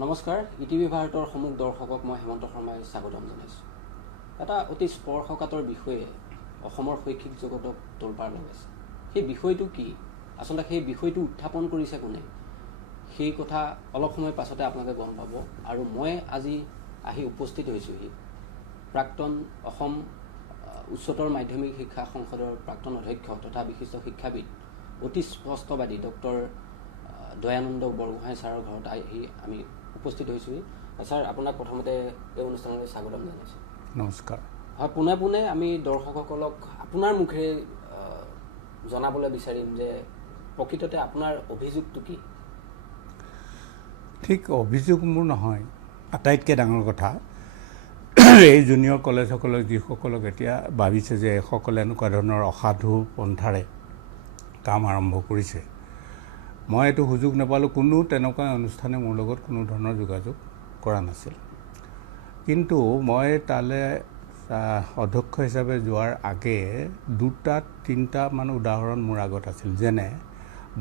নমস্কাৰ ইটিভি ভাৰতৰ সমুখ দৰ্শকক মই হেমন্ত শৰ্মাই স্বাগতম জনাইছোঁ। এটা অতি স্পৰ্শকাতৰ বিষয়ে অসমৰ শৈক্ষিক জগতক তোলপাৰ লগাইছে। সেই বিষয়টো কি, আচলতে সেই বিষয়টো উত্থাপন কৰিছে কোনে, সেই কথা অলপ সময় পাছতে আপোনালোকে গম পাব। আৰু মই আজি আহি উপস্থিত হৈছোঁহি প্ৰাক্তন অসম উচ্চতৰ মাধ্যমিক শিক্ষা সংসদৰ প্ৰাক্তন অধ্যক্ষ তথা বিশিষ্ট শিক্ষাবিদ অতি স্পষ্টবাদী ডক্টৰ দয়ানন্দ বৰগোহাঁই ছাৰৰ ঘৰত আহি আমি উপস্থিত হৈছোঁহি। ছাৰ, আপোনাক প্ৰথমতে এই অনুষ্ঠানলৈ স্বাগতম জনাইছোঁ। নমস্কাৰ। হয়, পোনে পোনে আমি দৰ্শকসকলক আপোনাৰ মুখেৰে জনাবলৈ বিচাৰিম যে প্ৰকৃততে আপোনাৰ অভিযোগটো কি? ঠিক অভিযোগ মোৰ নহয়, আটাইতকৈ ডাঙৰ কথা এই জুনিয়ৰ কলেজসকলক যিসকলক এতিয়া ভাবিছে যে সকলে এনেকুৱা ধৰণৰ অসাধু পন্থাৰে কাম আৰম্ভ কৰিছে, মই এইটো সুযোগ নাপালোঁ। কোনো তেনেকুৱা অনুষ্ঠানে মোৰ লগত কোনো ধৰণৰ যোগাযোগ কৰা নাছিল। কিন্তু মই তালৈ অধ্যক্ষ হিচাপে যোৱাৰ আগে তিনিটামান উদাহৰণ মোৰ আগত আছিল। যেনে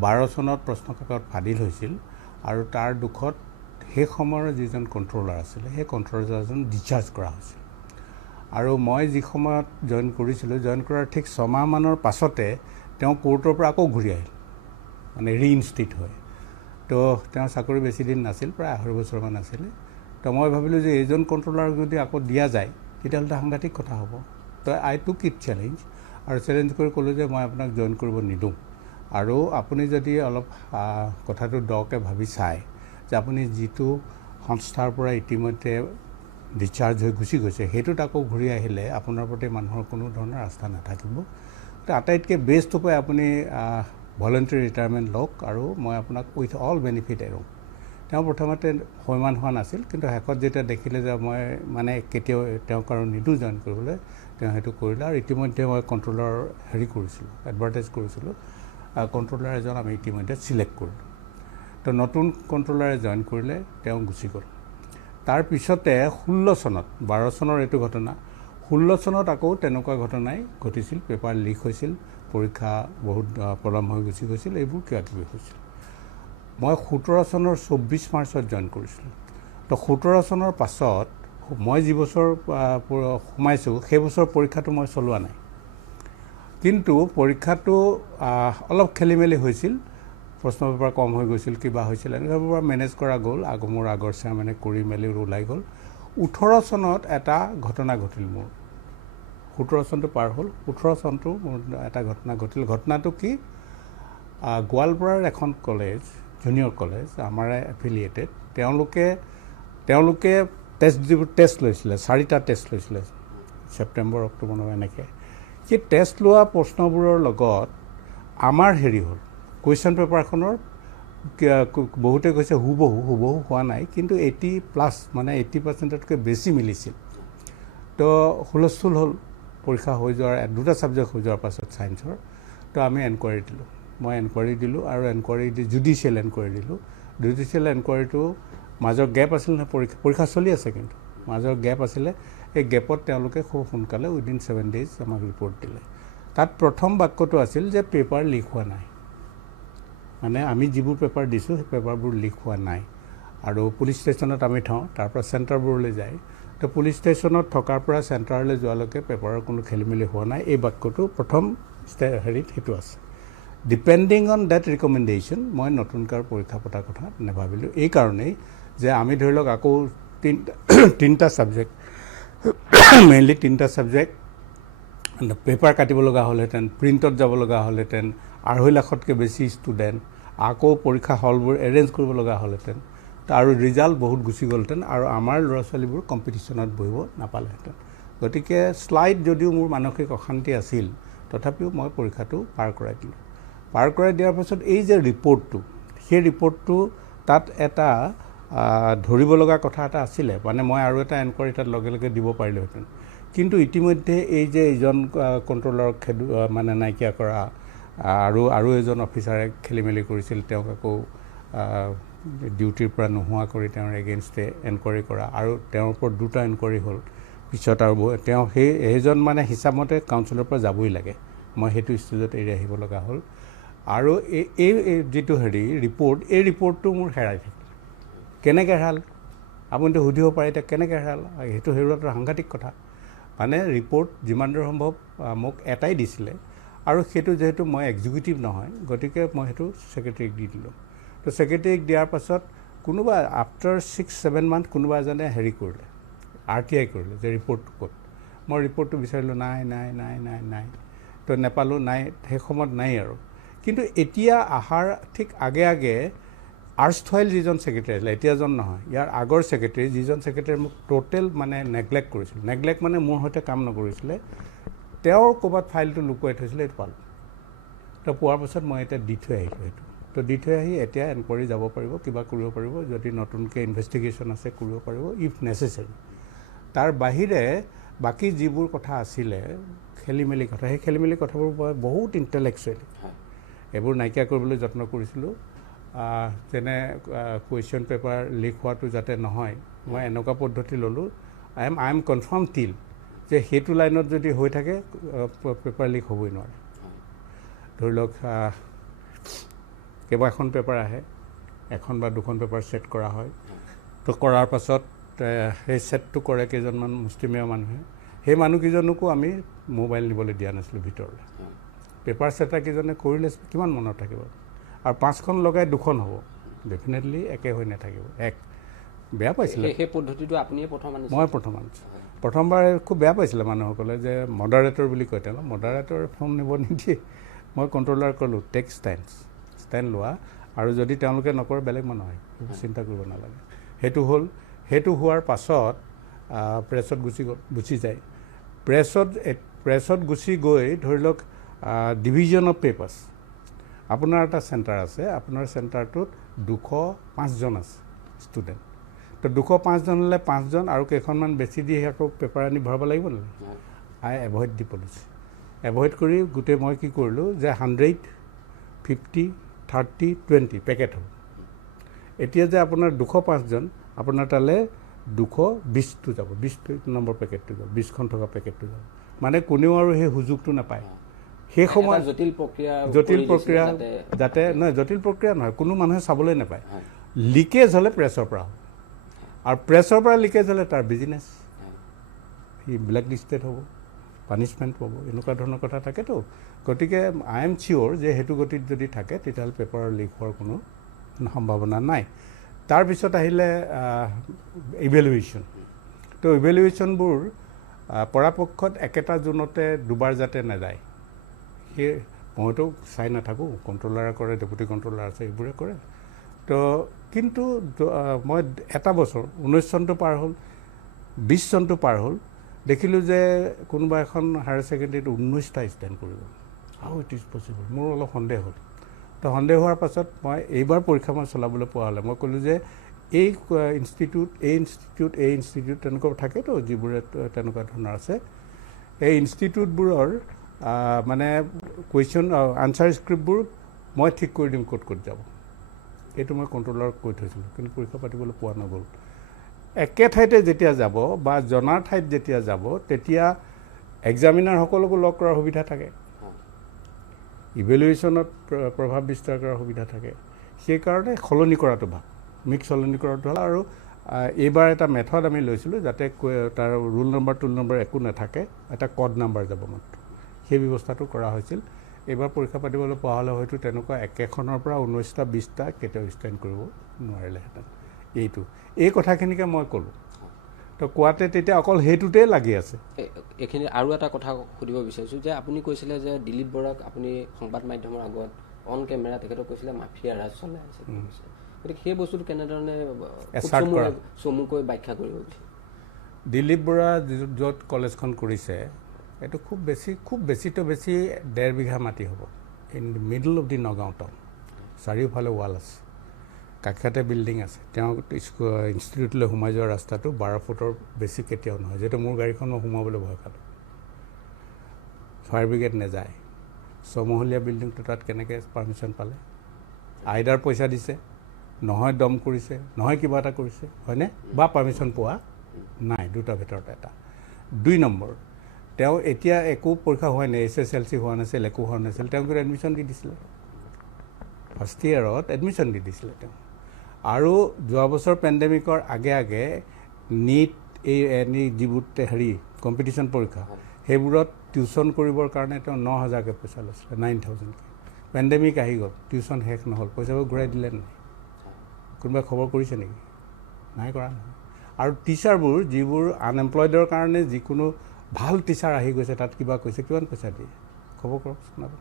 12 চনত প্ৰশ্নকাকত ফাদিল হৈছিল আৰু তাৰ দুখত সেই সময়ৰ যিজন কণ্ট্ৰলাৰ আছিলে সেই কণ্ট্ৰলাৰজন ডিচাৰ্জ কৰা হৈছিল। আৰু মই যি সময়ত জইন কৰিছিলোঁ, জইন কৰাৰ ঠিক 6 মাহমানৰ পাছতে তেওঁ কোৰ্টৰ পৰা আকৌ ঘূৰি আহিল, মানে ৰিইনষ্টিট হয়। তো তেওঁ চাকৰি বেছি দিন নাছিল, প্ৰায় 2.5 বছৰমান আছিলে। তো মই ভাবিলোঁ যে এইজন কণ্ট্ৰলাৰক যদি আকৌ দিয়া যায় তেতিয়াহ'লে সাংঘাতিক কথা হ'ব। তো আই টুক ইট চেলেঞ্জ, আৰু চেলেঞ্জ কৰি ক'লোঁ যে মই আপোনাক জইন কৰিব নিদিওঁ। আৰু আপুনি যদি অলপ কথাটো দকৈ ভাবি চায় যে আপুনি যিটো সংস্থাৰ পৰা ইতিমধ্যে ডিচাৰ্জ হৈ গুচি গৈছে সেইটোত আকৌ ঘূৰি আহিলে আপোনাৰ প্ৰতি মানুহৰ কোনো ধৰণৰ আস্থা নাথাকিব। তো আটাইতকৈ বেষ্ট উপায় আপুনি ভলেণ্টাৰী ৰিটায়াৰমেণ্ট লওক আৰু মই আপোনাক উইথ অল বেনিফিট এৰোঁ। তেওঁ প্ৰথমতে সৈমান হোৱা নাছিল, কিন্তু শেষত যেতিয়া দেখিলে যে মই মানে কেতিয়াও তেওঁক আৰু নিদিওঁ জইন কৰিবলৈ, তেওঁ সেইটো কৰিলে। আৰু ইতিমধ্যে মই কণ্ট্ৰলাৰ কৰিছিলোঁ, এডভাৰটাইজ কৰিছিলোঁ। কণ্ট্ৰলাৰ এজন আমি ইতিমধ্যে ছিলেক্ট কৰিলোঁ। তো নতুন কণ্ট্ৰলাৰে জইন কৰিলে, তেওঁ গুচি গ'ল। তাৰপিছতে 16 চনত, 12 চনৰ এইটো ঘটনা, 16 চনত আকৌ তেনেকুৱা ঘটনাই ঘটিছিল। পেপাৰ লিক হৈছিল, পৰীক্ষা বহুত পলম হৈ গুচি গৈছিল, এইবোৰ কিবাকিবি হৈছিল। মই 17 চনৰ 24 মাৰ্চত জইন কৰিছিলোঁ। তো 17 চনৰ পাছত মই যি বছৰ সোমাইছোঁ সেই বছৰ পৰীক্ষাটো মই চলোৱা নাই। কিন্তু পৰীক্ষাটো অলপ খেলি মেলি হৈছিল, প্ৰশ্ন পেপাৰ কম হৈ গৈছিল, কিবা হৈছিল, এনেকুৱাবোৰ মেনেজ কৰা গ'ল। মোৰ আগৰ চেয়াৰমেনে কৰি মেলি ওলাই গ'ল। 18 চনত এটা ঘটনা ঘটিল মোৰ। 17 চনটো পাৰ হ'ল, 18 চনটো মোৰ এটা ঘটনা ঘটিল। ঘটনাটো কি, গোৱালপাৰাৰ এখন কলেজ, জুনিয়ৰ কলেজ, আমাৰ এফিলিয়েটেড, তেওঁলোকে টেষ্ট লৈছিলে, 4টা টেষ্ট লৈছিলে, ছেপ্টেম্বৰ অক্টোবৰ এনেকৈ। সেই টেষ্ট লোৱা প্ৰশ্নবোৰৰ লগত আমাৰ হ'ল কুৱেশ্যন পেপাৰখনৰ বহুতে কৈছে হুবহু হোৱা নাই, কিন্তু 80+ মানে 80%তকৈ বেছি মিলিছিল। তো হুলস্থুল হ'ল পৰীক্ষা হৈ যোৱাৰ, 2টা ছাবজেক্ট হৈ যোৱাৰ পাছত ছায়েন্সৰ। তো আমি এনকুৱাৰী দিলোঁ, মই এনকুৱাৰী দিলোঁ, আৰু এনকুৱাৰী দি জুডিচিয়েল এনকুৱাৰী দিলোঁ। জুডিচিয়েল এনকুৱাৰীটো মাজৰ গেপ আছিল নহয়, পৰীক্ষা চলি আছে, কিন্তু মাজৰ গেপ আছিলে। এই গেপত তেওঁলোকে খুব সোনকালে উইদিন 7 days আমাক ৰিপৰ্ট দিলে। তাত প্ৰথম বাক্যটো আছিল যে পেপাৰ লিক হোৱা নাই, মানে আমি যিবোৰ পেপাৰ দিছোঁ সেই পেপাৰবোৰ লিক হোৱা নাই। আৰু পুলিচ ষ্টেচনত আমি থওঁ, তাৰপৰা চেণ্টাৰবোৰলৈ যায়। তো পুলিচ ষ্টেচনত থকাৰ পৰা চেণ্টাৰলৈ যোৱালৈকে পেপাৰৰ কোনো খেলি মেলি হোৱা নাই, এই বাক্যটো প্ৰথম সেইটো আছে। ডিপেণ্ডিং অন ডেট ৰিকমেণ্ডেশ্যন মই নতুনকৈ পৰীক্ষা পতাৰ কথা নাভাবিলোঁ। এই কাৰণেই যে আমি ধৰি লওক আকৌ তিনিটা ছাবজেক্ট, মেইনলি 3টা ছাবজেক্ট পেপাৰ কাটিব লগা হ'লহেঁতেন, প্ৰিণ্টত যাব লগা হ'লহেঁতেন, 2.5 লাখতকৈ বেছি ষ্টুডেণ্ট, আকৌ পৰীক্ষা হলবোৰ এৰেঞ্জ কৰিব লগা হ'লহেঁতেন, আৰু ৰিজাল্ট বহুত গুচি গ'লহেঁতেন, আৰু আমাৰ ল'ৰা ছোৱালীবোৰ কম্পিটিশ্যনত বহিব নাপালেহেঁতেন। গতিকে শ্লাইড যদিও মোৰ মানসিক অশান্তি আছিল, তথাপিও মই পৰীক্ষাটো পাৰ কৰাই দিলোঁ। পাৰ কৰাই দিয়াৰ পাছত এই যে ৰিপৰ্টটো, সেই ৰিপৰ্টটো তাত এটা ধৰিব লগা কথা এটা আছিলে, মানে মই আৰু এটা এনকুৱাৰী তাত লগে লগে দিব পাৰিলোহেঁতেন। কিন্তু ইতিমধ্যে এই যে এইজন কণ্ট্ৰলাৰক মানে নাইকিয়া কৰা, আৰু এজন অফিচাৰে খেলি মেলি কৰিছিল, তেওঁক আকৌ ডিউটিৰ পৰা নোহোৱা কৰি তেওঁৰ এগেইনষ্টে এনকুৱাৰী কৰা, আৰু তেওঁৰ ওপৰত 2টা এনকুৱাৰী হ'ল পিছত। আৰু তেওঁ সেইজন মানে হিচাপমতে কাউন্সিলৰ পৰা যাবই লাগে, মই সেইটো ষ্টেজত এৰি আহিব লগা হ'ল। আৰু এই যিটো ৰিপৰ্ট, এই ৰিপৰ্টটো মোৰ হেৰাই থাকিল। কেনেকৈ হেৰাল আপুনিতো সুধিব পাৰে এতিয়া কেনেকৈ হেৰাল সেইটো হেৰুৱাটো সাংঘাতিক কথা মানে ৰিপৰ্ট যিমান দূৰ সম্ভৱ মোক এটাই দিছিলে আৰু সেইটো যিহেতু মই এক্সিকিউটিভ নহয় গতিকে মই সেইটো ছেক্ৰেটেৰীক দি দিলোঁ তো ছেক্ৰেটেৰীক দিয়াৰ পাছত কোনোবা আফটাৰ 6-7 মান্থ কোনোবা এজনে হেৰি কৰিলে RTI কৰিলে যে ৰিপৰ্টটো ক'ত মই ৰিপৰ্টটো বিচাৰিলোঁ নাই তো নেপালোঁ নাই সেই সময়ত নাই আৰু কিন্তু এতিয়া অহাৰ ঠিক আগে আগে আৰ্ষ্টফাইল যিজন ছেক্ৰেটেৰী আছিলে এতিয়াজন নহয় ইয়াৰ আগৰ ছেক্ৰেটেৰী যিজন ছেক্ৰেটেৰী মোক টোটেল মানে নেগলেক্ট কৰিছিল নেগলেক্ট মানে মোৰ সৈতে কাম নকৰিছিলে তেওঁৰ ক'ৰবাত ফাইলটো লুকুৱাই থৈছিলে এইটো পালোঁ তো পোৱাৰ পাছত মই এতিয়া দি থৈ আহিলোঁ সেইটো তো দি থৈ আহি এতিয়া এনকুৱাৰী যাব পাৰিব কিবা কৰিব পাৰিব যদি নতুনকৈ ইনভেষ্টিগেশ্যন আছে কৰিব পাৰিব ইফ নেচেচাৰী তাৰ বাহিৰে বাকী যিবোৰ কথা আছিলে খেলিমেলি কথা সেই খেলিমেলি কথাবোৰ মই বহুত ইণ্টেলেকচুৱেলি এইবোৰ নাইকিয়া কৰিবলৈ যত্ন কৰিছিলোঁ যেনে কুৱেশ্যন পেপাৰ লিক হোৱাটো যাতে নহয় মই এনেকুৱা পদ্ধতি ল'লোঁ আই এম কনফাৰ্ম টিল যে সেইটো লাইনত যদি হৈ থাকে পেপাৰ লিক হ'বই নোৱাৰে ধৰি লওক কেইবাখন পেপাৰ আহে এখন বা দুখন পেপাৰ ছেট কৰা হয় তো কৰাৰ পাছত সেই ছেটটো কৰে কেইজনমান মুষ্টিমেয় মানুহে সেই মানুহকেইজনকো আমি মোবাইল নিবলৈ দিয়া নাছিলোঁ ভিতৰলৈ পেপাৰ ছেটাৰকেইজনে কৰিলে কিমান মনত থাকিব আৰু 5খন লগাই 2খন হ'ব ডেফিনেটলি একে হৈ নাথাকিব বেয়া পাইছিলে সেই পদ্ধতিটো আপুনিয়ে মই প্ৰথম আনিছোঁ প্ৰথমবাৰ খুব বেয়া পাইছিলে মানুহসকলে যে মডাৰেটৰ বুলি কয় তেওঁ মডাৰেটৰ ফোন নিব নিদিয়ে মই কণ্ট্ৰলাৰ ক'লোঁ টেক ষ্টেণ্ড লোৱা আৰু যদি তেওঁলোকে নকৰে বেলেগ মানুহ হয় চিন্তা কৰিব নালাগে সেইটো হোৱাৰ পাছত প্ৰেছত গুচি যায় প্ৰেছত গুচি গৈ ধৰি লওক ডিভিজন অফ পেপাৰ্ছ আপোনাৰ এটা চেণ্টাৰ আছে আপোনাৰ চেণ্টাৰটোত 205জন আছে ষ্টুডেণ্ট তো 205জন হ'লে 5জন আৰু কেইখনমান বেছি দি আকৌ পেপাৰ আনি ভৰাব লাগিব নেকি আই এভইড দি পলিচি এভইড কৰি গোটেই মই কি কৰিলোঁ যে 100, 50, 30, 20 পেকেট হ'ব এতিয়া যে আপোনাৰ 205জন আপোনাৰ তালৈ 220টো যাব 20 নম্বৰ পেকেটটো যাব 20খন থকা পেকেটটো যাব মানে কোনেও আৰু সেই সুযোগটো নাপায় সেই সময় জটিল প্ৰক্ৰিয়া যাতে নহয় জটিল প্ৰক্ৰিয়া নহয় কোনো মানুহে চাবলৈ নাপায় লিকেজ হ'লে প্ৰেছৰ পৰা আৰু প্ৰেছৰ পৰা লিকেজ হ'লে তাৰ বিজনেছ সি ব্লেক লিষ্টেড হ'ব পানিছমেণ্ট পাব এনেকুৱা ধৰণৰ কথা থাকেতো গতিকে আই এম চিয়'ৰ যে সেইটো গতিত যদি থাকে তেতিয়াহ'লে পেপাৰৰ লিক হোৱাৰ কোনো সম্ভাৱনা নাই তাৰপিছত আহিলে ইভেলুৱেশ্যন তো ইভেলুৱেশ্যনবোৰ পৰাপক্ষত একেটা জোনতে দুবাৰ যাতে নাযায় সেই মইতো চাই নাথাকোঁ কণ্ট্ৰলাৰে কৰে ডেপুটি কণ্ট্ৰলাৰ আছে এইবোৰে কৰে তো কিন্তু মই এটা বছৰ 19 চনটো পাৰ হ'ল 20 চনটো পাৰ হ'ল দেখিলোঁ যে কোনোবা এখন হায়াৰ ছেকেণ্ডেৰীত 19টা ষ্টেণ্ড কৰিব হাউ ইট ইজ পচিবল মোৰ অলপ সন্দেহ হ'ল তো সন্দেহ হোৱাৰ পাছত মই এইবাৰ পৰীক্ষা মই চলাবলৈ পোৱা হ'লে মই ক'লোঁ যে এই ইনষ্টিটিউট তেনেকুৱা থাকেতো যিবোৰে তেনেকুৱা ধৰণৰ আছে এই ইনষ্টিটিউটবোৰৰ মানে কুৱেশ্যন আনচাৰ স্ক্ৰিপ্টবোৰ মই ঠিক কৰি দিম ক'ত যাব এইটো মই কণ্ট্ৰলাৰক কৈ থৈছিলোঁ কিন্তু পৰীক্ষা পাতিবলৈ পোৱা নগ'ল একে ঠাইতে যেতিয়া যাব বা জনাৰ ঠাইত যেতিয়া যাব তেতিয়া এক্সামিনাৰসকলকো লগ কৰাৰ সুবিধা থাকে ইভেলুৱেশ্যনত প্ৰভাৱ বিস্তাৰ কৰাৰ সুবিধা থাকে সেইকাৰণে সলনি কৰাটো ভাল সলনি কৰাটো ভাল আৰু এইবাৰ এটা মেথড আমি লৈছিলোঁ যাতে তাৰ ৰোল নম্বৰ টোল নম্বৰ একো নাথাকে এটা কড নাম্বাৰ যাব মাত্ৰ সেই ব্যৱস্থাটো কৰা হৈছিল এইবাৰ পৰীক্ষা পাতিবলৈ পোৱা হ'লে হয়তো তেনেকুৱা একেখনৰ পৰা 19টা 20টা কেতিয়াও ষ্টেণ্ড কৰিব নোৱাৰিলেহেঁতেন এই কথাখিনিকে মই ক'লোঁ তো কোৱাতে তেতিয়া অকল সেইটোতে লাগি আছে এইখিনি আৰু এটা কথা সুধিব বিচাৰিছোঁ যে আপুনি কৈছিলে যে দিলীপ বৰাক আপুনি সংবাদ মাধ্যমৰ আগত অন কেমেৰা তেখেতক কৈছিলে মাফিয়া ৰাজ চলাই আছে গতিকে সেই বস্তুটো কেনেধৰণে চমুকৈ ব্যাখ্যা কৰিব দিলীপ বৰা য'ত কলেজখন কৰিছে এইটো খুব বেছিতো বেছি 1.5 বিঘা মাটি হ'ব in the middle of the Nagaon town চাৰিওফালে ৱাল আছে কাষতে বিল্ডিং আছে তেওঁ ইনষ্টিটিউটলৈ সোমাই যোৱা ৰাস্তাটো 12 ফুটৰ বেছি কেতিয়াও নহয় যিহেতু মোৰ গাড়ীখন মই সোমাবলৈ ভয় খালোঁ ফায়াৰ ব্ৰিগেড নাযায় 6 মহলীয়া বিল্ডিংটো তাত কেনেকৈ পাৰ্মিশ্যন পালে আইডাৰ পইচা দিছে নহয় দম কৰিছে নহয় কিবা এটা কৰিছে হয়নে বা পাৰ্মিশ্যন পোৱা নাই দুটাৰ ভিতৰত এটা 2 নম্বৰ তেওঁ এতিয়া একো পৰীক্ষা হোৱা নাই SSLC হোৱা নাছিল একো হোৱা নাছিল তেওঁক এডমিশ্যন দি দিছিলে ফাৰ্ষ্ট ইয়েৰত এডমিশ্যন দি দিছিলে তেওঁ আৰু যোৱা বছৰ পেণ্ডেমিকৰ আগে আগে নীট এই যিবোৰ হেৰি কম্পিটিশ্যন পৰীক্ষা সেইবোৰত টিউশ্যন কৰিবৰ কাৰণে তেওঁ 9,000কৈ পইচা লৈছিলে 9,000কৈ পেণ্ডেমিক আহি গ'ল টিউশ্যন শেষ নহ'ল পইচাবোৰ ঘূৰাই দিলে নাই কোনোবাই খবৰ কৰিছে নেকি নাই কৰা নহয় আৰু টিচাৰবোৰ যিবোৰ আনএমপ্লয়ডৰ কাৰণে যিকোনো ভাল টিচাৰ আহি গৈছে তাত কিবা কৈছে কিমান পইচা দিয়ে খবৰ কৰক শুনাব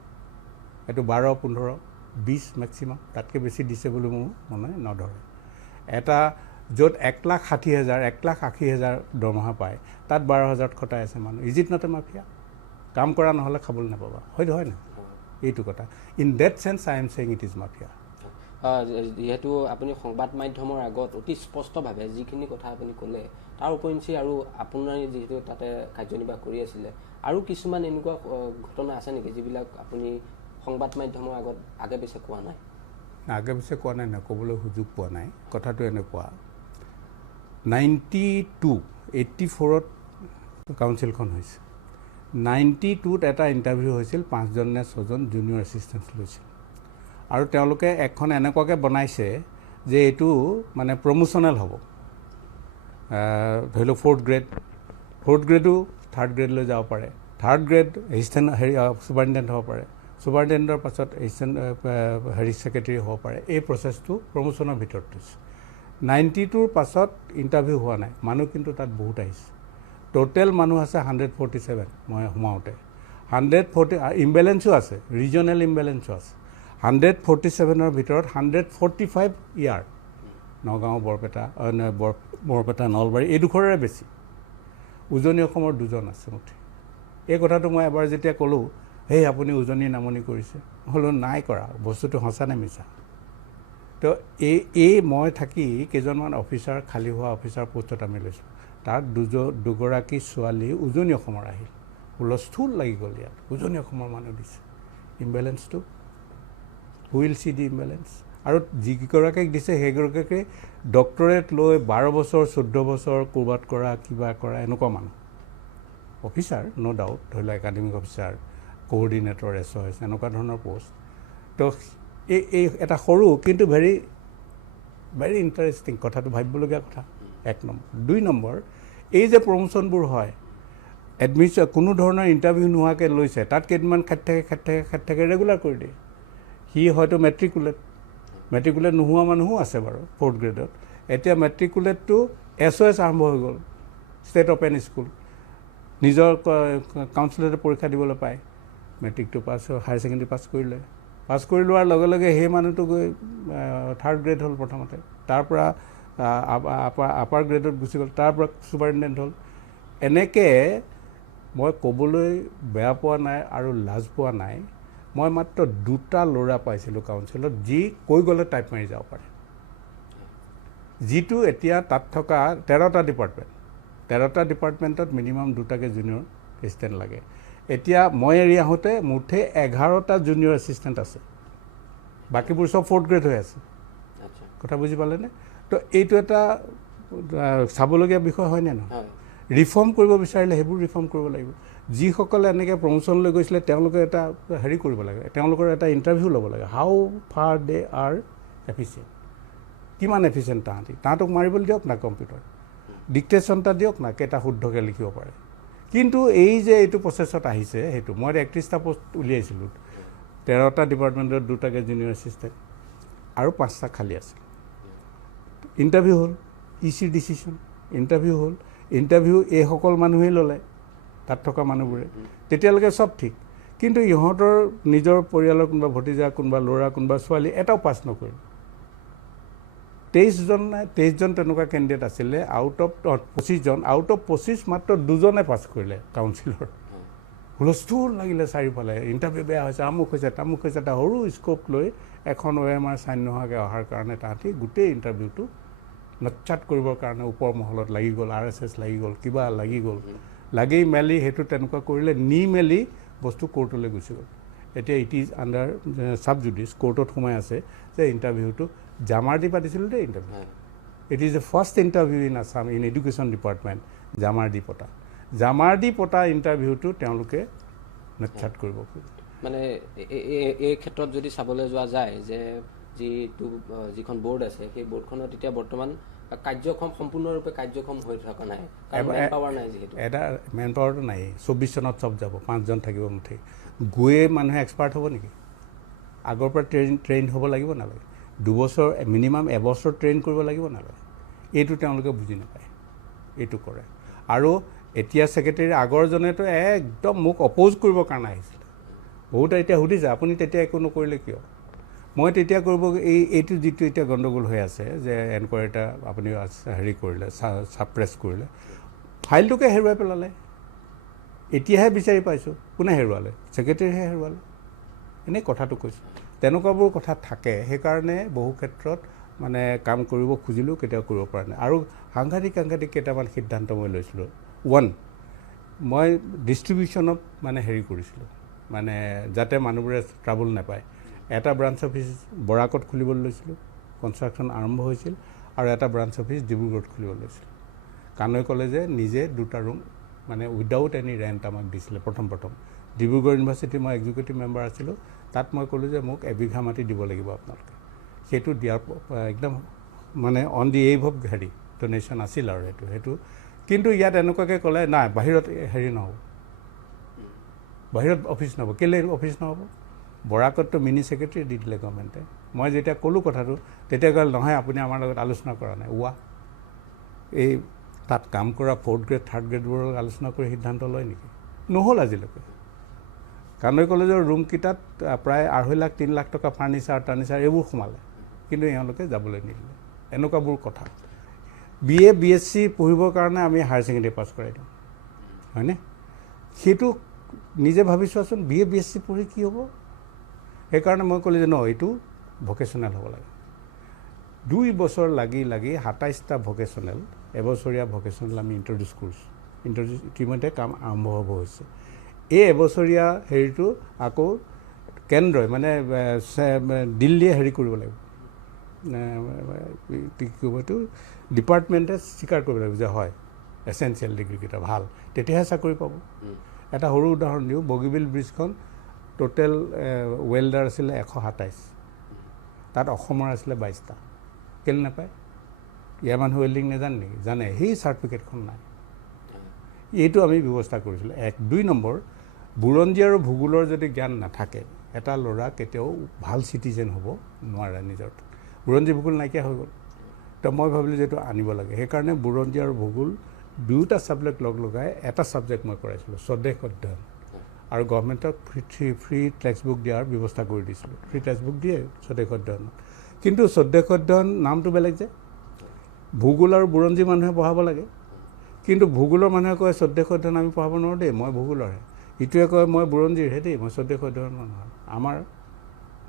এইটো 12-15-20 মেক্সিমাম তাতকৈ বেছি দিছে বুলি মোৰ মনে নধৰে এটা য'ত 1,60,000 1,80,000 দৰমহা পায় তাত 12,000 খটাই আছে মানুহ ইজিত নট এ মাফিয়া কাম কৰা নহ'লে খাবলৈ নাপাবা হয়তো হয় না এইটো কথা in that sense I am saying it is mafia যিহেতু আপুনি সংবাদ মাধ্যমৰ আগত অতি স্পষ্টভাৱে যিখিনি কথা আপুনি ক'লে তাৰ উপৰিঞ্চি আৰু আপোনাৰ যিহেতু তাতে কাৰ্যনিৰ্বাহ কৰি আছিলে আৰু কিছুমান এনেকুৱা ঘটনা আছে নেকি যিবিলাক আপুনি সংবাদ মাধ্যমৰ আগত আগে পিছে কোৱা নাই আগে পিছে কোৱা নাই ক'বলৈ সুযোগ পোৱা নাই কথাটো এনেকুৱা 84ত কাউন্সিলখন হৈছে 92ত এটা ইণ্টাৰভিউ হৈছিল 5জন নে 6জন জুনিয়ৰ এছিষ্টেণ্ট লৈছিল আৰু তেওঁলোকে এখন এনেকুৱাকৈ বনাইছে যে এইটো মানে প্ৰমোচনেল হ'ব ধৰি লওক 4th গ্ৰেডো 3rd গ্ৰেডলৈ যাব পাৰে 3rd গ্ৰেড এছিষ্টেণ্ট ছুপাৰিণ্টেণ্ডেণ্ট হ'ব পাৰে ছুপাৰিণ্টেণ্ডেণ্টৰ পাছত এছিষ্টেণ্ট ছেক্ৰেটাৰী হ'ব পাৰে এই প্ৰচেছটো প্ৰমোচনৰ ভিতৰত থৈছে 92ৰ পাছত ইণ্টাৰভিউ হোৱা নাই মানুহ কিন্তু তাত বহুত আহিছে টোটেল মানুহ আছে 147 মই সোমাওঁতে 140 ইম্বেলেঞ্চো আছে ৰিজনেল ইম্বেলেঞ্চো আছে 147ৰ ভিতৰত 145 ইয়াৰ নগাঁও বৰপেটা নলবাৰী এইডোখৰৰে বেছি উজনি অসমৰ 2জন আছে মুঠি এই কথাটো মই এবাৰ যেতিয়া ক'লোঁ হেই আপুনি উজনি নামনি কৰিছে হ'লেও নাই কৰা বস্তুটো সঁচা নে মিছা তো এই মই থাকি কেইজনমান অফিচাৰ খালী হোৱা অফিচাৰ পোষ্টত আমি লৈছোঁ তাত দুগৰাকী ছোৱালী উজনি অসমৰ আহিল হুলস্থুল লাগি গ'ল ইয়াত উজনি অসমৰ মানুহ দিছে ইম্বেলেঞ্চটো হুইল চি দি ইম্বেলেঞ্চ আৰু যিগৰাকীক দিছে সেইগৰাকীকে ডক্টৰেট লৈ 12 বছৰ 14 বছৰ ক'ৰবাত কৰা কিবা কৰা এনেকুৱা মানুহ অফিচাৰ ন' ডাউট ধৰি লওক একাডেমিক অফিচাৰ কোঅৰ্ডিনেটৰ SOS এনেকুৱা ধৰণৰ পোষ্ট তো এই এটা সৰু কিন্তু ভেৰি ইণ্টাৰেষ্টিং কথাটো ভাবিবলগীয়া কথা 1 নম্বৰ 2 নম্বৰ এই যে প্ৰমোশ্যনবোৰ হয় এডমিশ্যন কোনো ধৰণৰ ইণ্টাৰভিউ নোহোৱাকৈ লৈছে তাত কেইদিনমান খাটি থাকে ৰেগুলাৰ কৰি দিয়ে সি হয়তো মেট্ৰিকুলেট নোহোৱা মানুহো আছে বাৰু 4th গ্ৰেডত এতিয়া মেট্ৰিকুলেটটো SOS আৰম্ভ হৈ গ'ল ষ্টেট অপেন স্কুল নিজৰ কাউন্সিলতে পৰীক্ষা দিবলৈ পায় মেট্ৰিকটো পাছ হায়াৰ ছেকেণ্ডেৰী পাছ কৰি লোৱাৰ লগে লগে সেই মানুহটো গৈ 3rd গ্ৰেড হ'ল প্ৰথমতে তাৰপৰা আপাৰ গ্ৰেডত গুচি গ'ল তাৰপৰা ছুপাৰিণ্টেণ্ডেণ্ট হ'ল এনেকৈ মই ক'বলৈ বেয়া পোৱা নাই আৰু লাজ পোৱা নাই মই মাত্ৰ 2টা ল'ৰা পাইছিলোঁ কাউন্সিলত যি কৈ গ'লে টাইপ মাৰি যাব পাৰে যিটো এতিয়া তাত থকা 13টা ডিপাৰ্টমেণ্টত মিনিমাম 2টাকৈ জুনিয়ৰ এছিষ্টেণ্ট লাগে এতিয়া মই এৰি আহোঁতে মুঠে 11টা জুনিয়ৰ এছিষ্টেণ্ট আছে বাকীবোৰ চব 4th গ্ৰেড হৈ আছে কথা বুজি পালেনে তো এইটো এটা চাবলগীয়া বিষয় হয়নে নহয় ৰিফৰ্ম কৰিব বিচাৰিলে সেইবোৰ ৰিফৰ্ম কৰিব লাগিব যিসকলে এনেকৈ প্ৰমোশ্যন লৈ গৈছিলে তেওঁলোকে এটা হেৰি কৰিব লাগে তেওঁলোকৰ এটা ইণ্টাৰভিউ ল'ব লাগে how far they are efficient কিমান এফিচিয়েণ্ট তাহাঁতক মাৰিবলৈ দিয়ক না কম্পিউটাৰ ডিক্টেশ্যন এটা দিয়ক না কেইটা শুদ্ধকৈ লিখিব পাৰে কিন্তু এই যে এইটো প্ৰচেছত আহিছে সেইটো মই 31টা পোষ্ট উলিয়াইছিলোঁ 13টা ডিপাৰ্টমেণ্টত 2টাকৈ জুনিয়ৰ এছিষ্টেণ্ট আৰু 5টা খালী আছিল ইণ্টাৰভিউ হ'ল EC ডিচিশ্যন ইণ্টাৰভিউ এইসকল মানুহেই ল'লে তাত থকা মানুহবোৰে তেতিয়ালৈকে চব ঠিক কিন্তু ইহঁতৰ নিজৰ পৰিয়ালৰ কোনোবা ভতিজা কোনোবা ল'ৰা কোনোবা ছোৱালী এটাও পাছ নকৰিল 23জন তেনেকুৱা কেণ্ডিডেট আছিলে আউট অফ 25 মাত্ৰ 2জনে পাছ কৰিলে কাউন্সিলৰ হুলস্থুল লাগিলে চাৰিওফালে ইণ্টাৰভিউ বেয়া হৈছে আমুক হৈছে তামুক হৈছে এটা সৰু স্কোপ লৈ এখন OMR চাইন নোহোৱাকৈ অহাৰ কাৰণে তাহাঁতি গোটেই ইণ্টাৰভিউটো নচ্চাট কৰিবৰ কাৰণে ওপৰ মহলত লাগি গ'ল RSS লাগি গ'ল কিবা লাগি গ'ল লাগি মেলি সেইটো তেনেকুৱা কৰিলে নি মেলি বস্তু কোৰ্টলৈ গুচি গ'ল এতিয়া it is under sub judice কোৰ্টত সোমাই আছে যে ইণ্টাৰভিউটো জামাৰদি পাতিছিলোঁ দেই interview it is the first interview in Assam in education department জামাৰদি পতা ইণ্টাৰভিউটো তেওঁলোকে নচ্ছাট কৰিব মানে এই ক্ষেত্ৰত যদি চাবলৈ যোৱা যায় যে যিখন বোৰ্ড আছে সেই বোৰ্ডখনত এতিয়া বৰ্তমান কাৰ্যক্ষম সম্পূৰ্ণৰূপে কাৰ্যক্ষম হৈ থকা নাই, কাৰণ মেন পাৱাৰ নাই। যিহেতু এটা মেন পাৱাৰটো নাই, 24 চনত চব যাব, 5জন থাকিব মুঠেই। গৈয়ে মানুহে এক্সপাৰ্ট হ'ব নেকি? আগৰ পৰা ট্ৰেইন হ'ব লাগিব নালাগে? 2 বছৰ মিনিমাম এবছৰ ট্ৰেইন কৰিব লাগিব নালাগে? এইটো তেওঁলোকে বুজি নাপায়, এইটো কৰে। আৰু এতিয়া ছেক্ৰেটাৰী আগৰজনেতো একদম মোক অপ'জ কৰিবৰ কাৰণে আহিছিলে। বহুতে এতিয়া সুধিছে আপুনি তেতিয়া একো নকৰিলে কিয়? মই তেতিয়া কৰিব এইটো যিটো এতিয়া গণ্ডগোল হৈ আছে যে এনকোৱাৰী এটা আপুনি হেৰি কৰিলে, ছাপ্ৰেছ কৰিলে, ফাইলটোকে হেৰুৱাই পেলালে। এতিয়াহে বিচাৰি পাইছোঁ। কোনে হেৰুৱালে? ছেক্ৰেটাৰীহে হেৰুৱালে। এনেই কথাটো কৈছোঁ। তেনেকুৱাবোৰ কথা থাকে, সেইকাৰণে বহু ক্ষেত্ৰত মানে কাম কৰিব খুজিলেও কেতিয়াও কৰিব পৰা নাই। আৰু সাংঘাতিক কেইটামান সিদ্ধান্ত মই লৈছিলোঁ। 1, মই ডিষ্ট্ৰিবিউশ্যনত মানে হেৰি কৰিছিলোঁ, মানে যাতে মানুহবোৰে ট্ৰাবল নাপায়। এটা ব্ৰাঞ্চ অফিচ বৰাকত খুলিবলৈ লৈছিলোঁ, কনষ্ট্ৰাকশ্যন আৰম্ভ হৈছিল, আৰু এটা ব্ৰাঞ্চ অফিচ ডিব্ৰুগড়ত খুলিব লৈছিলোঁ। কানৈ কলেজে নিজে 2টা ৰুম মানে উইদাউট এনি ৰেণ্ট আমাক দিছিলে প্ৰথম। ডিব্ৰুগড় ইউনিভাৰ্চিটি মই এক্সিকিউটিভ মেম্বাৰ আছিলোঁ। তাত মই ক'লোঁ যে মোক এবিঘা মাটি দিব লাগিব আপোনালোকে। সেইটো দিয়াৰ একদম মানে অন দি এইভ অফ হেৰি ডনেশ্যন আছিল আৰু সেইটো। কিন্তু ইয়াত এনেকুৱাকৈ ক'লে নাই, বাহিৰত হেৰি নহ'ব, বাহিৰত অফিচ নহ'ব। কেলৈ অফিচ নহ'ব? বৰাকতটো মিনি ছেক্ৰেটাৰী দি দিলে গভৰ্ণমেণ্টে। মই যেতিয়া ক'লোঁ কথাটো, তেতিয়া ক'লে নহয় আপুনি আমাৰ লগত আলোচনা কৰা নাই। এই তাত কাম কৰা 4th গ্ৰেড 3rd গ্ৰেডবোৰৰ আলোচনা কৰি সিদ্ধান্ত লয় নেকি? নহ'ল আজিলৈকে। কানৈ কলেজৰ ৰুমকেইটাত প্ৰায় 2.5 লাখ 3 লাখ টকা ফাৰ্নিচাৰ এইবোৰ সোমালে, কিন্তু এওঁলোকে যাবলৈ নিদিলে। এনেকুৱাবোৰ কথা। BA BSc পঢ়িবৰ কাৰণে আমি হায়াৰ ছেকেণ্ডেৰী পাছ কৰাই দিওঁ, হয়নে? সেইটো নিজে ভাবি চোৱাচোন, BA BSc পঢ়ি কি হ'ব? সেইকাৰণে মই ক'লোঁ যে এইটো ভকেশ্যনেল হ'ব লাগে। 2 বছৰ লাগি 27টা ভকেশ্যনেল, এবছৰীয়া ভকেশ্যনেল আমি ইণ্ট্ৰডিউচ কৰিছোঁ। ইতিমধ্যে কাম আৰম্ভ হ'ব হৈছে। এই এবছৰীয়া হেৰিটো আকৌ কেন্দ্ৰই মানে দিল্লীয়ে হেৰি কৰিব লাগিব, কি ক'ব এইটো, ডিপাৰ্টমেণ্টে স্বীকাৰ কৰিব লাগিব যে হয় এছেঞ্চিয়েল ডিগ্ৰীকেইটা ভাল, তেতিয়াহে চাকৰি পাব। এটা সৰু উদাহৰণ দিওঁ, বগীবিল ব্ৰিজখন টোটেল ৱেল্ডাৰ আছিলে 127, তাত অসমৰ আছিলে 22টা। কেলৈ নাপায়? ইয়াৰ মানুহ ৱেল্ডিং নাজানে নেকি? জানে, সেই চাৰ্টিফিকেটখন নাই। এইটো আমি ব্যৱস্থা কৰিছিলোঁ। 1, 2 নম্বৰ, বুৰঞ্জী আৰু ভূগোলৰ যদি জ্ঞান নাথাকে, এটা ল'ৰা কেতিয়াও ভাল চিটিজেন হ'ব নোৱাৰে নিজৰ। বুৰঞ্জী ভূগোল নাইকিয়া হৈ গ'ল। তো মই ভাবিলোঁ যে এইটো আনিব লাগে। সেইকাৰণে বুৰঞ্জী আৰু ভূগোল 2টা ছাবজেক্ট লগাই এটা ছাবজেক্ট মই কৰাইছিলোঁ, স্বদেশ অধ্যয়ন। আৰু গভৰ্ণমেণ্টক ফ্ৰী টেক্সটবুক দিয়াৰ ব্যৱস্থা কৰি দিছিলোঁ। ফ্ৰী টেক্সটবুক দিয়ে স্বদেশ অধ্যয়নত। কিন্তু স্বদেশ অধ্যয়ন নামটো বেলেগ যে। ভূগোল আৰু বুৰঞ্জী মানুহে পঢ়াব লাগে, কিন্তু ভূগোলৰ মানুহে কয় স্বদেশ অধ্যয়ন আমি পঢ়াব নোৱাৰোঁ দেই, মই ভূগোলৰহে। ইটোৱে কয় মই বুৰঞ্জীৰহে দেই, মই স্বদেশ অধ্যয়ন নহয়। আমাৰ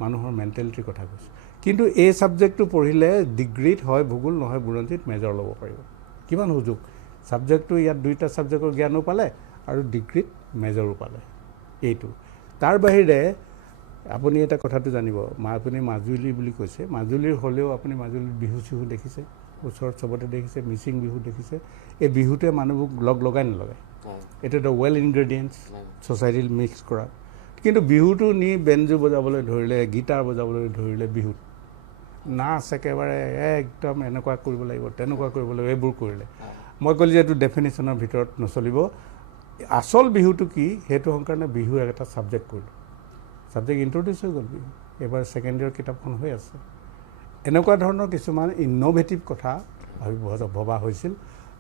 মানুহৰ মেণ্টেলিটিৰ কথা কৈছোঁ। কিন্তু এই ছাবজেক্টটো পঢ়িলে ডিগ্ৰীত হয় ভূগোল নহয় বুৰঞ্জীত মেজৰ ল'ব পাৰিব। কিমান সুযোগ! ছাবজেক্টটো ইয়াত 2টা ছাবজেক্টৰ জ্ঞানো পালে আৰু ডিগ্ৰীত মেজৰো পালে। এইটো তাৰ বাহিৰে আপুনি এটা কথাটো জানিব, আপুনি মাজুলী বুলি কৈছে, মাজুলীৰ হ'লেও আপুনি মাজুলীৰ বিহু চিহু দেখিছে, ওচৰত চবতে দেখিছে, মিচিং বিহু দেখিছে। এই বিহুটোৱে মানুহবোৰক লগাই নলগায়? এইটো এটা ৱেল ইনগ্ৰেডিয়েণ্টছ ছ'চাইটিত মিক্স কৰা। কিন্তু বিহুটো নি বেঞ্জো বজাবলৈ ধৰিলে, গীটাৰ বজাবলৈ ধৰিলে, বিহুত নাচ একেবাৰে একদম এনেকুৱা কৰিব লাগিব, তেনেকুৱা কৰিব লাগিব, এইবোৰ কৰিলে। মই ক'লোঁ যে এইটো ডেফিনেশ্যনৰ ভিতৰত নচলিব। আচল বিহুটো কি সেইটো কাৰণে বিহু এটা ছাবজেক্ট কৰিলোঁ। ছাবজেক্ট ইণ্ট্ৰডিউচ হৈ গ'ল বিহু। এইবাৰ 2nd ইয়েৰ কিতাপখন হৈ আছে। এনেকুৱা ধৰণৰ কিছুমান ইন'ভেটিভ কথা ভবা হৈছিল।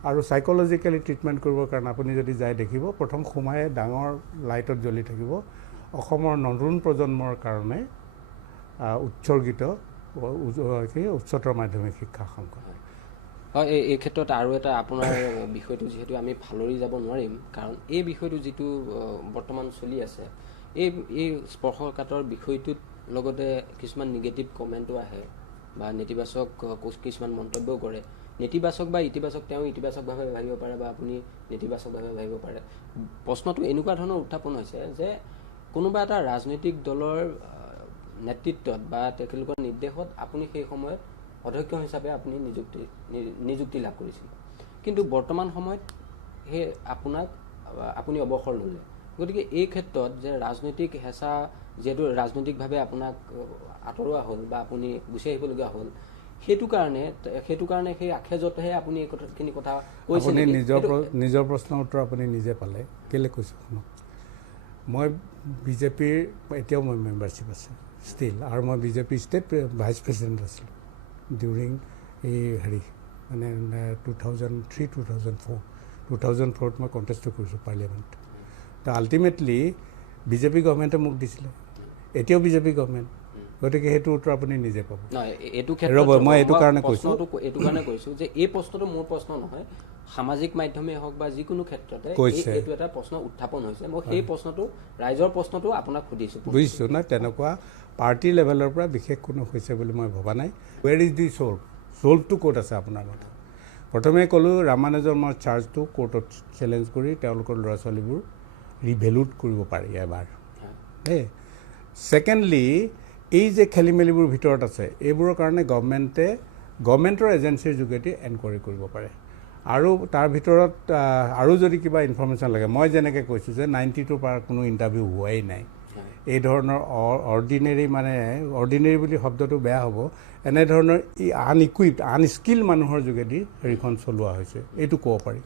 আৰু চাইক'লজিকেলি ট্ৰিটমেণ্ট কৰিবৰ কাৰণে আপুনি যদি যায় দেখিব, প্ৰথম সোমাই ডাঙৰ লাইটত জ্বলি থাকিব অসমৰ নতুন প্ৰজন্মৰ কাৰণে উৎসৰ্গিত উচ্চতৰ মাধ্যমিক শিক্ষা সংঘ। হয়, এই ক্ষেত্ৰত আৰু এটা আপোনাৰ বিষয়টো যিহেতু আমি ফালৰি যাব নোৱাৰিম, কাৰণ এই বিষয়টো যিটো বৰ্তমান চলি আছে, এই স্পৰ্শকাতৰ বিষয়টোত লগতে কিছুমান নিগেটিভ কমেণ্টো আহে বা নেতিবাচক কিছুমান মন্তব্যও কৰে। নেতিবাচক বা ইতিবাচক, তেওঁ ইতিবাচকভাৱে ভাবিব পাৰে বা আপুনি নেতিবাচকভাৱে ভাবিব পাৰে। প্ৰশ্নটো এনেকুৱা ধৰণৰ উত্থাপন হৈছে যে কোনোবা এটা ৰাজনৈতিক দলৰ নেতৃত্বত বা তেখেতলোকৰ নিৰ্দেশত আপুনি সেই সময়ত অধ্যক্ষ হিচাপে আপুনি নিযুক্তি লাভ কৰিছিল। কিন্তু বৰ্তমান সময়ত আপুনি অৱসৰ ল'লে, গতিকে এই ক্ষেত্ৰত যে ৰাজনৈতিক হেঁচা যিহেতু ৰাজনৈতিকভাৱে আপোনাক আঁতৰোৱা হ'ল বা আপুনি গুচি আহিবলগীয়া হ'ল সেইটো কাৰণে সেই আখেজতহে আপুনি এই কথাখিনি কথা কৈছে আপুনি নিজৰ প্ৰশ্নৰ উত্তৰ আপুনি নিজে পালে কেলৈ কৈছোঁ শুনক মই বিজেপিৰ এতিয়াও মই মেম্বাৰশ্বিপ আছে ষ্টিল আৰু মই বিজেপিৰ ষ্টেট ভাইচ প্ৰেচিডেণ্ট আছিলোঁ ডিউৰিং এই হেৰি মানে 2003-2004 মই কণ্টেষ্টটো কৰিছোঁ পাৰ্লিয়ামেণ্ট তো আল্টিমেটলি বিজেপি গভৰ্ণমেণ্টে মোক দিছিলে এতিয়াও বিজেপি গভৰ্ণমেণ্ট গতিকে সেইটো উত্তৰ আপুনি নিজে পাব ৰ'ব মই এইটো কাৰণে কৈছোঁ যে এই প্ৰশ্নটো মোৰ প্ৰশ্ন নহয় সামাজিক মাধ্যমেই হওক বা যিকোনো ক্ষেত্ৰতে এইটো এটা প্ৰশ্ন উত্থাপন হৈছে মই সেই প্ৰশ্নটো ৰাইজৰ প্ৰশ্নটো আপোনাক সুধিছোঁ বুজিছোঁ না তেনেকুৱা পাৰ্টি লেভেলৰ পৰা বিশেষ কোনো হৈছে বুলি মই ভবা নাই ৱেৰ ইজ দি চল্ভটো ক'ত আছে আপোনাৰ মতে প্ৰথমে ক'লোঁ ৰামানুজমৰ চাৰ্জটো কোৰ্টত চেলেঞ্জ কৰি তেওঁলোকৰ ল'ৰা ছোৱালীবোৰ ৰিভেলুট কৰিব পাৰি এবাৰ দেই ছেকেণ্ডলি এই যে খেলি মেলিবোৰ ভিতৰত আছে এইবোৰৰ কাৰণে গভৰ্ণমেণ্টৰ এজেঞ্চিৰ যোগেদি এনকুৱাৰী কৰিব পাৰে আৰু তাৰ ভিতৰত আৰু যদি কিবা ইনফৰমেশ্যন লাগে মই যেনেকৈ কৈছোঁ যে 92ৰ পৰা কোনো ইণ্টাৰভিউ হোৱাই নাই এই ধৰণৰ অৰ্ডিনেৰী বুলি শব্দটো বেয়া হ'ব এনেধৰণৰ আনস্কিল মানুহৰ যোগেদি হেৰিখন চলোৱা হৈছে এইটো ক'ব পাৰি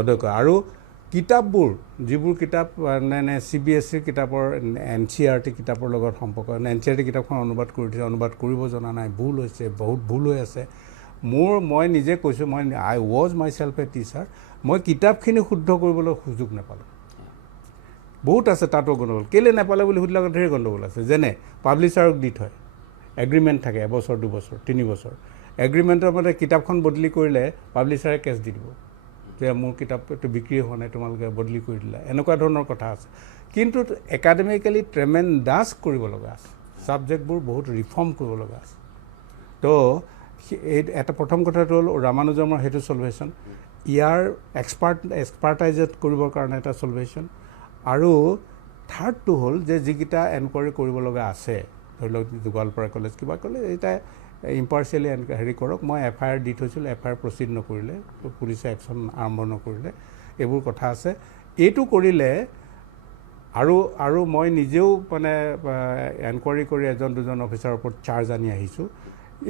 অদক্ষ আৰু কিতাপবোৰ যিবোৰ কিতাপ মানে CBSE কিতাপৰ NCERT কিতাপৰ লগত সম্পৰ্ক NCERT কিতাপখন অনুবাদ কৰি দিছে অনুবাদ কৰিব জনা নাই ভুল হৈছে বহুত ভুল হৈ আছে মই নিজে কৈছোঁ I was myself a teacher মই কিতাপখিনি শুদ্ধ কৰিবলৈ সুযোগ নাপালোঁ বহুত আছে তাতো গণ্ডগোল কেলৈ নাপালে বুলি সুধিলে ধেৰ গণ্ডগোল আছে যেনে পাব্লিচাৰক দি থয় এগ্ৰিমেণ্ট থাকে এবছৰ 2 বছৰ 3 বছৰ এগ্ৰিমেণ্টৰ মতে কিতাপখন বদলি কৰিলে পাব্লিচাৰে কেছ দি দিব যে মোৰ কিতাপটো বিক্ৰী হোৱা নাই তোমালোকে বদলি কৰি দিলা এনেকুৱা ধৰণৰ কথা আছে কিন্তু একাডেমিকেলি ট্ৰেমেণ্ডাছ কৰিব লগা আছে ছাবজেক্টবোৰ বহুত ৰিফৰ্ম কৰিব লগা আছে তো এটা প্ৰথম কথাটো হ'ল ৰামানুজমৰ সেইটো চলভেশ্যন ইয়াৰ এক্সপাৰ্টাইজত কৰিবৰ কাৰণে এটা চলভেশ্যন আৰু থাৰ্ডটো হ'ল যে যিকেইটা এনকুৱাৰী কৰিব লগা আছে ধৰি লওক গোৱালপাৰা কলেজ কিবা ক'লে এটা ইম্পাৰ্চিয়েলি হেৰি কৰক মই FIR দি থৈছিলোঁ FIR প্ৰচিড নকৰিলে পুলিচে একশ্যন আৰম্ভ নকৰিলে এইবোৰ কথা আছে এইটো কৰিলে আৰু মই নিজেও মানে এনকুৱাৰী কৰি এজন দুজন অফিচাৰৰ ওপৰত চাৰ্জ আনি আহিছোঁ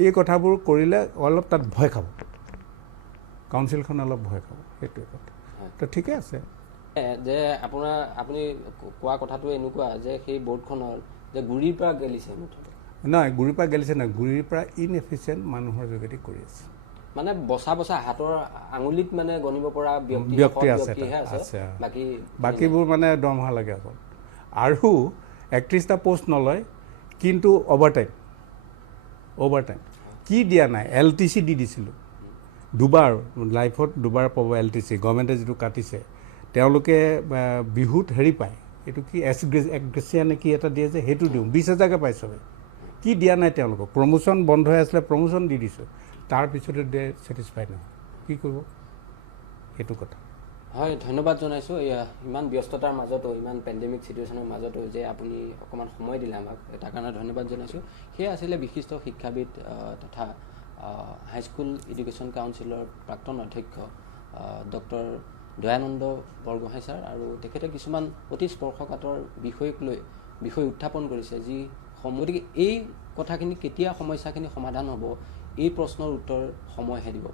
এই কথাবোৰ কৰিলে অলপ তাত ভয় খাব কাউন্সিলখন অলপ ভয় খাব সেইটোৱে কথা তো ঠিকে আছে যে আপুনি কোৱা কথাটো এনেকুৱা যে সেই বৰ্ডখনৰ যে গুৰিৰ পৰা গেলিছে মুঠতে নহয় গুৰিৰ পৰা গেলিছে নহয় গুৰিৰ পৰা ইনএফিচিয়েণ্ট মানুহৰ যোগেদি কৰি আছে মানে বচা হাতৰ আঙুলিত মানে গণিব পৰা ব্যক্তি আছে বাকীবোৰ মানে দৰমহা লাগে অকল আৰু 31টা পোষ্ট নলয় কিন্তু অভাৰটাইম কি দিয়া নাই LTC দি দিছিলোঁ দুবাৰ লাইফত দুবাৰ পাব LTC গভৰ্ণমেণ্টে যিটো কাটিছে তেওঁলোকে বিহুত হেৰি পায় এইটো কি এগ্ৰেছিয়া নে কি এটা দিয়ে যে সেইটো দিওঁ 20,000কৈ পাই চবে কি দিয়া নাই তেওঁলোকক প্ৰমোশ্যন বন্ধ হৈ আছিলে প্ৰমোশ্যন দি দিছোঁ তাৰপিছতে ছেটিছফাইড নহয় কি কৰিব সেইটো কথা হয় ধন্যবাদ জনাইছোঁ ইমান ব্যস্ততাৰ মাজতো ইমান পেণ্ডেমিক চিটুৱেশ্যনৰ মাজতো যে আপুনি অকণমান সময় দিলে আমাক তাৰ কাৰণে ধন্যবাদ জনাইছোঁ সেয়া আছিলে বিশিষ্ট শিক্ষাবিদ তথা হাইস্কুল এডুকেশ্যন কাউন্সিলৰ প্ৰাক্তন অধ্যক্ষ ডক্টৰ দয়ানন্দ বৰগোহাঁই ছাৰ আৰু তেখেতে কিছুমান অতি স্পৰ্শকাতৰ বিষয় উত্থাপন কৰিছে যি গতিকে এই কথাখিনি কেতিয়া সমস্যাখিনি সমাধান হ'ব এই প্ৰশ্নৰ উত্তৰ সময়হে দিব